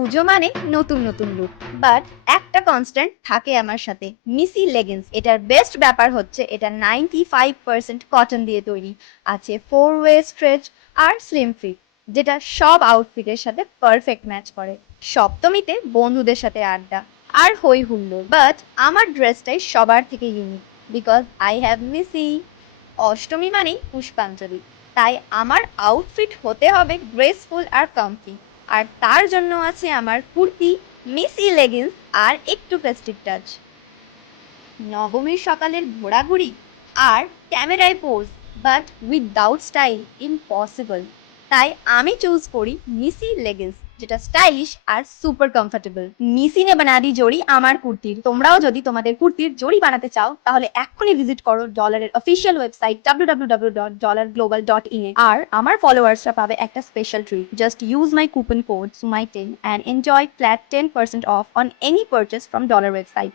পুজো মানে নতুন নতুন লুক, বাট একটা কনস্ট্যান্ট থাকে আমার সাথে, মিসি লেগিংস। এটার বেস্ট ব্যাপার হচ্ছে এটা 95% কটন দিয়ে তৈরি, আছে 4 ওয়ে স্ট্রেচ আর স্লিম ফিট, যেটা সব আউটফিটের সাথে পারফেক্ট ম্যাচ করে। সপ্তমীতে বন্ধুদের সাথে আড্ডা আর হই হুল্লোড়, বাট আমার ড্রেসটাই সবার থেকে ইউনিক, বিকজ আই হ্যাভ মিসি। অষ্টমী মানেই পুষ্পাঞ্জলি, তাই আমার আউটফিট হতে হবে গ্রেসফুল আর কমফি। আর তার জন্য আছে আমার কুর্তি, মিসি লেগিংস আর একটু ফেস্টিভ টাচ। নবমীর সকালের ঘোরাঘুরি আর ক্যামেরায় pose, but without style impossible. তাই আমি চুজ করি মিসি লেগিংস, যেটা স্টাইলিশ আর সুপার কমফোর্টেবল। মিসি নে বানা দি জড়ি আমার কুর্তির। তোমরাও যদি তোমাদের কুর্তির জড়ি বানাতে চাও তাহলে এক্ষুনি ভিজিট করো ডলারের অফিসিয়াল ওয়েবসাইট www.dollarglobal.in আর আমার ফলোয়ার্সরা পাবে একটা special treat. Just use my coupon code SUMAI10 and enjoy flat 10% off on any purchase from Dollar website.